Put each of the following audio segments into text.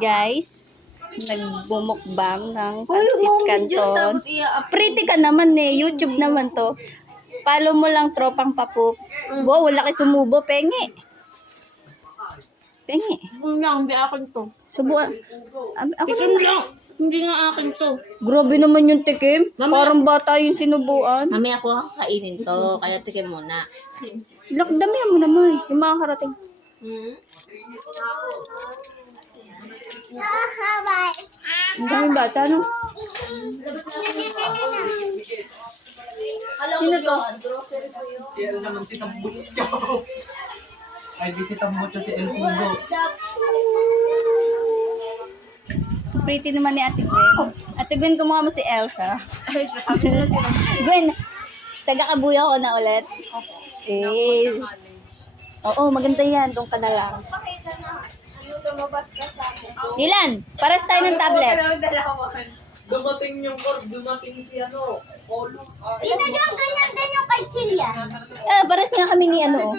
Guys, nagbumukbang ng Pansit Canton. Pretty ka naman eh. YouTube naman to. Follow mo lang Tropang Papup. Wow, laki sumubo. Pengi. Pengi. Hindi akin to. Subuan. Ako Tikim naman. lang. Hindi nga akin to. Grabe naman yung tikim. Mamaya. Parang bata yung sinubuan. Mamaya ako kakainin to. Kaya tikim muna. Damihan mo naman. Yung mga karating. Ang daming bata, no? Sino to? Si El naman si Tambucho. Ay, di si Tambucho, si El Pugo. Pretty naman ni Ate Gwen. Ate Gwen, kumuha mo si Elsa. Sasabi nila sila. Gwen, taga-kabuya ko na ulit. Eh. Oo, maganda yan. Doon ka na lang. Dilan, paras tayo ng tablet. Dumating yung cord, dumating si ano, Polo. Ito yung ganyan din yung kay Chilia. Paras nga kami ni ano.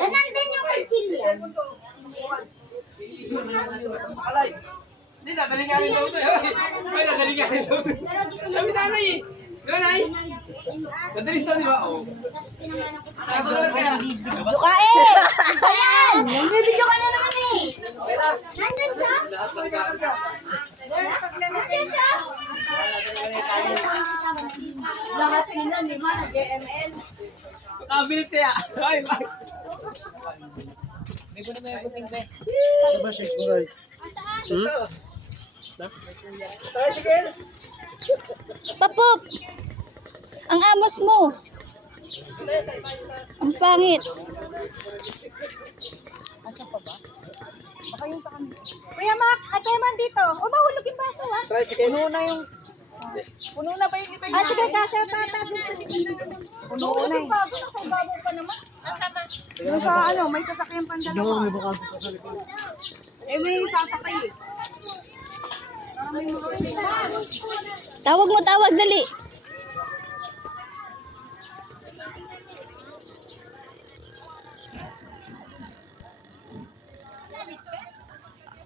Ganyan din yung kay Chilia. Hindi, nagaling nga rin daw ito. Ay, nagaling nga rin daw ito. Sabi nanay eh. Di ba, Nay? Madaling daw, di ba? Oo. Sabi na kaya. Dukain! Ayan! Nagbibidyo ka na naman eh. Nandun siya? Lahat magkakaroon. Nandun siya? Lakas sila, lima, nag-ML. Nakabilit kaya. Ay, ay. May guna may guting pe. Sabah, shakes mo rin. Tayo, sige. Papup! Ang amos mo. Ang pangit. Kuya Mac, ate man dito. O, mahulog yung baso ha? Try, sige. Puno na yung... Puno na ba yung ito? Ah, sige, kasa tata. Puno na yung... Nasa ibabaw pa naman. Nasa ano, may sasakyan pang dalawa. Eh, may sasakay eh. Tawag mo, tawag. Dali.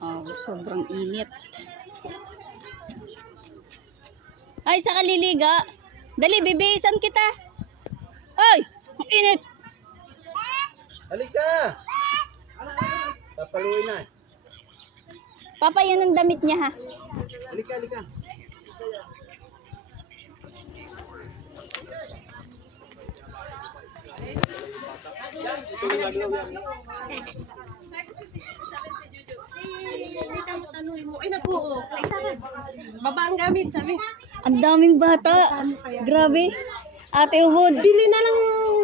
Oh, sobrang init. Ay, sa kaliliga. Dali, bibihisan kita. Ay, ang init. Halika! Papaluin na. Papa, yan ang damit niya, ha? Halika, halika. Ay, nag-oo. Ay, tara. Baba ang gamit, sabi. Ang daming bata. Grabe. Ate Ubod. Bili na lang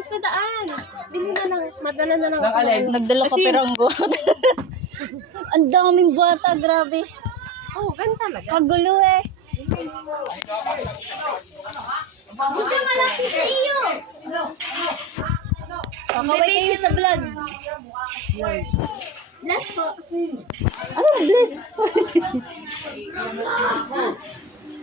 sa daan. Bili na lang. Madala na lang. Nagdala ka peranggo. Ang daming bata. Grabe. Oo, ganun talaga. Kagulo eh. Gusto malapit sa iyo. Kakaway kayo sa vlog. Last po. Ano? Bless.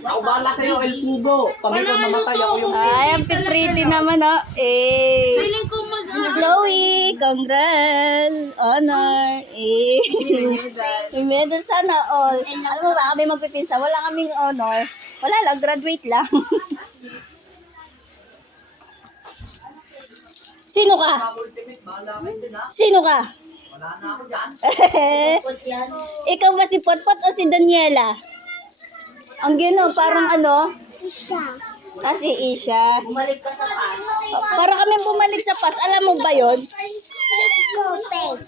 Ako bahala sa'yo, El Pugo. Pag ikaw mamatay ako yung... Ay, ang pretty naman, oh. Eh. Feeling ko Chloe, congrats. Honor. Eh. May medal sana all. Alam mo ba, kami magpipinsa. Wala kaming honor. Wala lang, graduate lang. Sino ka? Sino ka? Ikaw ba si Potpot o si Daniela? Ang gino, parang ano? Isa. Si Isha. Bumalik ka sa pas. Para kami bumalik sa pas. Alam mo ba yon? Let's go, babe.